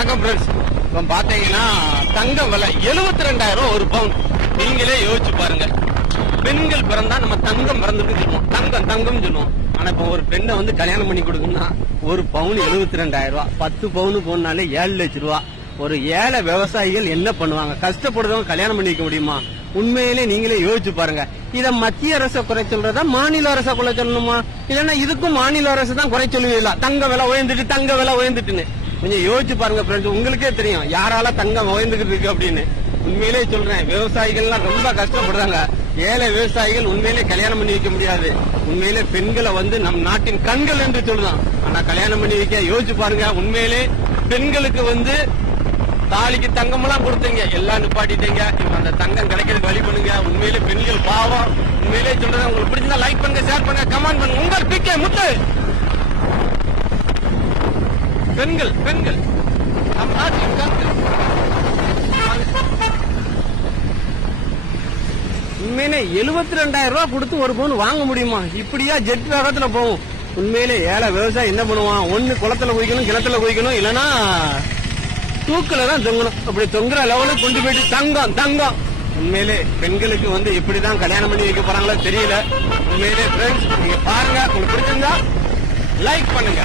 வணக்கம் ஃப்ரெண்ட்ஸ். இப்ப பாத்தீங்கன்னா தங்க விலை 72,000 ஒரு பவுன். நீங்களே யோசிச்சு பாருங்க. பெண்கள் பிறந்தா நம்ம தங்கம் பிறந்துட்டு சொல்லுவோம், தங்கம் சொல்லுவோம். ஆனா இப்ப ஒரு பெண்ணை வந்து கல்யாணம் பண்ணி கொடுக்கணும்னா ஒரு பவுன் 72,000 ரூபாய். 10 பவுன் போனாலே 7 லட்சம் ரூபாய். ஒரு ஏழை விவசாயிகள் என்ன பண்ணுவாங்க? கஷ்டப்படுறவங்க கல்யாணம் பண்ணி வைக்க முடியுமா? உண்மையிலே நீங்களே யோசிச்சு பாருங்க. இத மத்திய அரசை குறை சொல்றதா மாநில அரசை குறை சொல்லணுமா? இல்லன்னா இதுக்கும் மாநில அரசு தான் குறை சொல்லுவீங்களா? தங்க விலை உயர்ந்துட்டுன்னு கொஞ்சம் யோசிச்சு பாருங்க ஃப்ரெண்ட்ஸ். உங்களுக்கே தெரியும் யாரால தங்கம் உயர்ந்துகிட்டு இருக்கு அப்படின்னு. உண்மையிலே சொல்றேன், விவசாயிகள்லாம் ரொம்ப கஷ்டப்படுறாங்க. ஏழை விவசாயிகள் உண்மையிலே கல்யாணம் பண்ணி வைக்க முடியாது. உண்மையிலே பெண்களை வந்து நம் நாட்டின் கண்கள் என்று சொல்லுதான். ஆனா கல்யாணம் பண்ணி வைக்க யோசிச்சு பாருங்க. உண்மையிலே பெண்களுக்கு வந்து தாலிக்கு தங்கம் எல்லாம் கொடுத்தீங்க, எல்லாம் நிப்பாட்டிட்டீங்க. இப்ப அந்த தங்கம் கிடைக்கிறது வழி பண்ணுங்க. உண்மையிலே பெண்கள் பாவம். உண்மையிலே சொல்றேன், உங்களுக்கு பிடிச்சிருந்தா லைக் பண்ணுங்க, ஷேர் பண்ணுங்க, கமெண்ட் பண்ணுங்க. உங்கள் பிகே முத்து. பெண்கள் நம் நாட்டின் கண்கள். உண்மையிலே 72,000 ரூபாய் கொடுத்து ஒரு பவுன் வாங்க முடியுமா? இப்படியா ஜெட் வேகத்துல போகும். உண்மையிலே ஏழை விவசாயி என்ன பண்ணுவான்? ஒண்ணு குளத்துல குதிக்கணும், கிணத்துல குதிக்கணும், இல்லன்னா தூக்குல தான் தொங்கணும். அப்படி தொங்குற லெவலுக்கு கொண்டு போயிட்டு தங்கம். உண்மையிலே பெண்களுக்கு வந்து இப்படிதான் கல்யாணம் பண்ணி வைக்க போறாங்களோ தெரியல. உண்மையிலே ஃப்ரெண்ட்ஸ், நீங்க பாருங்க, உங்களுக்கு பிடிச்சிருந்தா லைக் பண்ணுங்க.